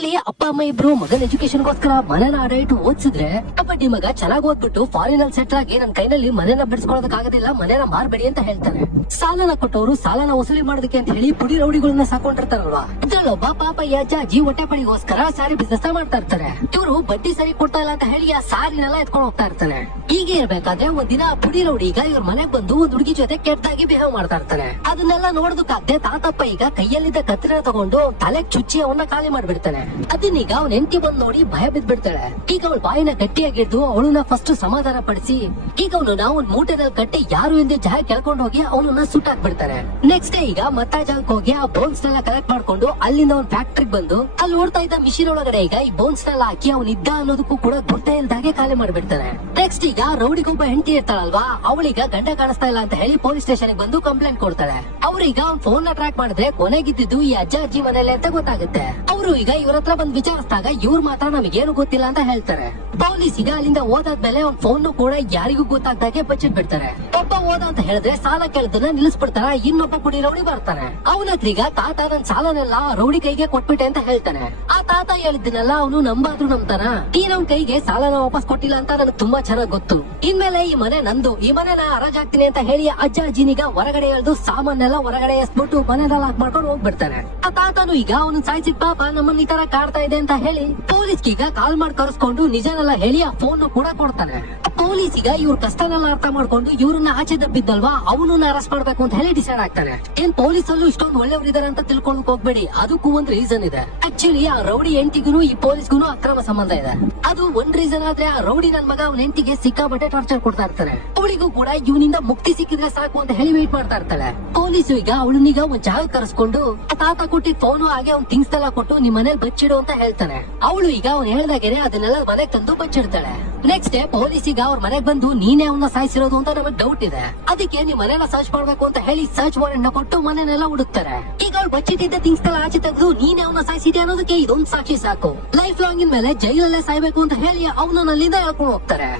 ಇಲ್ಲಿ ಅಪ್ಪ ಅಮ್ಮ ಇಬ್ರು ಮಗನ ಎಜುಕೇಶನ್ಗೋಸ್ಕರ ಮನೆನ ಅಡ ಇಟ್ಟು ಓದಿಸಿದ್ರೆ ಕಬಡ್ಡಿ ಮಗ ಚೆನ್ನಾಗಿ ಓದ್ಬಿಟ್ಟು ಫಾರಿನ್ ಅಲ್ಲಿ ಸೆಟ್ಲ್ ಆಗಿ ನನ್ನ ಕೈನಲ್ಲಿ ಮನೆನ ಬಿಡಿಸ್ಕೊಳ್ಳೋದಕ್ಕಾಗೋದಿಲ್ಲ, ಮನೆನ ಮಾರ್ಬೇಡಿ ಅಂತ ಹೇಳ್ತಾನೆ. ಸಾಲನ ಕೊಟ್ಟವರು ಸಾಲನ ವಸೂಲಿ ಮಾಡೋದಕ್ಕೆ ಅಂತ ಹೇಳಿ ಪುಡಿ ರೌಡಿಗಳನ್ನ ಸಾಕೊಂಡಿರ್ತಾರಲ್ವಾ, ಇದ್ರಲ್ಲೊಬ್ಬ ಪಾಪ ಈ ಅಜ್ಜಿ ಹೊಟ್ಟೆಪಡಿಗೋಸ್ಕರ ಸಾರಿ ಬಿಸ್ನೆಸ್ ಮಾಡ್ತಾ ಇರ್ತಾರೆ. ಇವರು ಬಡ್ಡಿ ಸರಿ ಕೊಡ್ತಾ ಇಲ್ಲ ಅಂತ ಹೇಳಿ ಆ ಸಾರಿನೆಲ್ಲ ಎತ್ಕೊಂಡು ಹೋಗ್ತಾ ಇರ್ತಾನೆ. ಹೀಗೆ ಇರ್ಬೇಕಾದ್ರೆ ಒಂದಿನ ಪುಡಿ ರೌಡಿ ಈಗ ಇವ್ರ ಮನೆಗ್ ಬಂದು ಒಂದ್ ಹುಡುಗಿ ಜೊತೆ ಕೆಟ್ಟದಾಗಿ ಬಿಹೇವ್ ಮಾಡ್ತಾ ಇರ್ತಾನೆ. ಅದನ್ನೆಲ್ಲ ನೋಡೋದಕ್ಕಾಗದೆ ತಾತಪ್ಪ ಈಗ ಕೈಯಲ್ಲಿದ್ದ ಕತ್ತಿನ ತಗೊಂಡು ತಲೆಗ್ ಚುಚ್ಚಿ ಅವನ್ನ ಖಾಲಿ ಮಾಡ್ಬಿಡ್ತಾನೆ. ಅದನ್ನೀಗ ಅವ್ನ ಹೆಂಡತಿ ಬಂದ್ ನೋಡಿ ಭಯ ಬಿದ್ಬಿಡ್ತಾಳೆ. ಈಗ ಅವಳ ಬಾಯಿನ ಗಟ್ಟಿಯಾಗಿದ್ದು ಅವಳನ್ನ ಫಸ್ಟ್ ಸಮಾಧಾನ ಪಡಿಸಿ ಈಗ ಅವನು ಒಂದ್ ಮೂಟೆದಲ್ಲಿ ಕಟ್ಟಿ ಯಾರು ಇಲ್ಲದೆ ಜಾಗ ಕೆಳ್ಕೊಂಡು ಹೋಗಿ ಅವನನ್ನ ಸುಟ್ಟಾಕ್ಬಿಡ್ತಾನೆ. ನೆಕ್ಸ್ಟ್ ಡೇ ಈಗ ಮತ್ತ ಜಾಗಕ್ಕೆ ಹೋಗಿ ಆ ಬೋನ್ಸ್ ನೆಲ್ಲ ಕಲೆಕ್ಟ್ ಮಾಡ್ಕೊಂಡು ಅಲ್ಲಿಂದ ಒಂದ್ ಫ್ಯಾಕ್ಟ್ರಿಗೆ ಬಂದು ಅಲ್ಲಿ ಓಡ್ತಾ ಇದ್ದ ಮಿಷಿನ್ ಒಳಗಡೆ ಈಗ ಈ ಬೋನ್ಸ್ ನೆಲ್ಲ ಹಾಕಿ ಅವ್ನ ಇದ್ದ ಅನ್ನೋದಕ್ಕೂ ಕೂಡ ಗುರ್ತೆ ಇಲ್ದಾಗೆ ಖಾಲಿ ಮಾಡ್ಬಿಡ್ತಾನೆ. ನೆಕ್ಸ್ಟ್ ಈಗ ರೌಡಿಗೊಬ್ಬ ಹೆಂಡತಿ ಇರ್ತಾಳಲ್ವಾ, ಅವಳಿಗ ಗಂಡ ಕಾಣಿಸ್ತಾ ಇಲ್ಲ ಅಂತ ಹೇಳಿ ಪೊಲೀಸ್ ಸ್ಟೇಷನ್ ಬಂದು ಕಂಪ್ಲೇಂಟ್ ಕೊಡ್ತಾಳೆ. ಅವ್ರೀಗ ಅವ್ನ ಫೋನ್ ನ ಟ್ರ್ಯಾಕ್ ಮಾಡಿದ್ರೆ ಕೊನೆಗಿದ್ದು ಈ ಅಜ್ಜಿ ಮನೇಲಿ ಅಂತ ಗೊತ್ತಾಗುತ್ತೆ. ಅವರು ಈಗ ಇವ್ರ ಹತ್ರ ಬಂದು ವಿಚಾರಿಸಿದಾಗ ಇವ್ರು ಮಾತ್ರ ನಮಗೇನು ಗೊತ್ತಿಲ್ಲ ಅಂತ ಹೇಳ್ತಾರೆ. ಪೊಲೀಸ್ ಈಗ ಅಲ್ಲಿಂದ ಓದಾದ್ಮೇಲೆ ಅವ್ನ ಫೋನ್ ಕೂಡ ಯಾರಿಗೂ ಗೊತ್ತಾಗ್ದಾಗೆ ಬಚ್ಚಿಟ್ ಬಿಡ್ತಾರೆ. ಒಬ್ಬ ಓದ ಅಂತ ಹೇಳಿದ್ರೆ ಸಾಲ ಕೇಳದನ್ನ ನಿಲ್ಲಿಸ್ಬಿಡ್ತಾರ. ಇನ್ನೊಬ್ಬ ಪುಡಿ ರೌಡಿ ಬರ್ತಾನೆ. ಅವನತ್ರೀಗ ತಾತ ನನ್ ಸಾಲನೆಲ್ಲ ರೌಡಿ ಕೈಗೆ ಕೊಟ್ಬಿಟ್ಟೆ ಅಂತ ಹೇಳ್ತಾನೆ. ಆ ತಾತ ಹೇಳಿದ್ದನ್ನೆಲ್ಲ ಅವನು ನಂಬಾದ್ರು ನಂಬ್ತಾನ. ಈ ನಮ್ ಕೈಗೆ ಸಾಲನ ವಾಪಸ್ ಕೊಟ್ಟಿಲ್ಲ ಅಂತ ನನಗೆ ತುಂಬಾ ಚೆನ್ನಾಗ್ ಗೊತ್ತು. ಇನ್ಮೇಲೆ ಈ ಮನೆ ನಂದು, ಈ ಮನೆನ ಹರಾಜಾಗ್ತೀನಿ ಅಂತ ಹೇಳಿ ಅಜ್ಜಿನಿಗ ಹೊರಗಡೆ ಎಳ್ದು ಸಾಮಾನೆಲ್ಲ ಹೊರಗಡೆ ಎಸ್ಬಿಟ್ಟು ಮನೆನ ಲಾಕ್ ಮಾಡ್ಕೊಂಡು ಹೋಗ್ಬಿಡ್ತಾನೆ. ಆ ತಾತನು ಈಗ ಅವನು ಸಾಯಿಸಿದ ಪಾಪ ನಮ್ಮನ್ನ ಈ ತರ ಕಾಡ್ತಾ ಇದೆ ಅಂತ ಹೇಳಿ ಪೊಲೀಸ್ಗೀಗ ಕಾಲ್ ಮಾಡಿ ಕರೆಸ್ಕೊಂಡು ನಿಜನೆಲ್ಲ ಹೇಳಿ ಆ ಫೋನ್ ಕೂಡ ಕೊಡ್ತಾನೆ. ಪೊಲೀಸ್ ಈಗ ಇವ್ರ ಕಷ್ಟನೆಲ್ಲ ಅರ್ಥ ಮಾಡ್ಕೊಂಡು ಇವ್ರನ್ನ ಆಚೆ ದಬ್ಬಿದ್ದಲ್ವಾ ಅವನನ್ನ ಅರೆಸ್ಟ್ ಮಾಡ್ಬೇಕು ಅಂತ ಹೇಳಿ ಡಿಸೈಡ್ ಆಗ್ತಾನೆ. ಏನ್ ಪೊಲೀಸ್ ಅಲ್ಲೂ ಇಷ್ಟೊಂದು ಒಳ್ಳೆಯವರಿದ್ದಾರೆ ಅಂತ ತಿಳ್ಕೊಳಕ್ ಹೋಗ್ಬೇಡಿ, ಅದಕ್ಕೂ ಒಂದ್ ರೀಸನ್ ಇದೆ. ಆಕ್ಚುಲಿ ಆ ರೌಡಿ ಹೆಂಡತಿಗೂ ಈ ಪೊಲೀಸ್ಗೂ ಅಕ್ರಮ ಸಂಬಂಧ ಇದೆ. ಅದು ಒಂದ್ ರೀಸನ್ ಆದ್ರೆ ಆ ರೌಡಿ ನನ್ ಮಗ ಅವನ ಹೆಂಡತಿಗೆ ಸಿಕ್ಕಾಪಟ್ಟೆ ಟಾರ್ಚರ್ ಕೊಡ್ತಾ ಇರ್ತಾನೆ. ಅವಳಿಗೂ ಕೂಡ ಇವನಿಂದ ಮುಕ್ತಿ ಸಿಕ್ಕಿದ್ರೆ ಸಾಕು ಅಂತ ಹೇಳಿ ವೇಟ್ ಮಾಡ್ತಾ ಇರ್ತಾಳೆ. ಪೊಲೀಸು ಈಗ ಅವಳನ್ನೀಗ ಒಂದ್ ಜಾಗ ಕರೆಸ್ಕೊಂಡು ತಾತ ಕೊಟ್ಟಿದ್ ಫೋನು ಹಾಗೆ ಅವ್ನ್ ಥಿಂಗ್ಸ್ ಎಲ್ಲ ಕೊಟ್ಟು ನಿಮ್ ಮನೇಲಿ ಬಚ್ಚಿಡು ಅಂತ ಹೇಳ್ತಾನೆ. ಅವಳು ಈಗ ಅವ್ನು ಹೇಳ್ದಾಗೇನೆ ಅದನ್ನೆಲ್ಲ ಮನೆಗ್ ತಂದು ಬಚ್ಚಿಡ್ತಾಳೆ. ನೆಕ್ಸ್ಟ್ ಡೇ ಪೊಲೀಸ್ ಈಗ ಅವ್ರ ಮನೆಗ್ ಬಂದು ನೀನೇ ಅವನ್ನ ಸಾಯಿಸಿರೋದು ಅಂತ ನಮಗ್ ಡೌಟ್ ಇದೆ, ಅದಕ್ಕೆ ನಿಮ್ ಮನೆಲ್ಲ ಸರ್ಚ್ ಮಾಡ್ಬೇಕು ಅಂತ ಹೇಳಿ ಸರ್ಚ್ ವಾರೆಂಟ್ ನ ಕೊಟ್ಟು ಮನೆನೆಲ್ಲ ಹುಡುಕ್ತಾರೆ. ಈಗ ಅವ್ಳು ಬಚ್ಚಿಟ್ಟಿದ್ದ ಥಿಂಗ್ಸ್ ಎಲ್ಲ ಆಚೆ ತೆಗೆದು ನೀನೇ ಅವನ್ನ ಸಾಯಿಸಿದ್ಯಾ ಅನ್ನೋದಕ್ಕೆ ಇದೊಂದು ಸಾಕ್ಷಿ ಸಾಕು. ಲೈಫ್ ಲಾಂಗ್ ಇನ್ ಮೇಲೆ ಜೈಲಲ್ಲೇ ಸಾಯ್ಬೇಕು ಅಂತ ಹೇಳಿ ಅವನನ್ನ ಅಲ್ಲಿಂದ ಹೇಳ್ಕೊಂಡು ಹೋಗ್ತಾರೆ.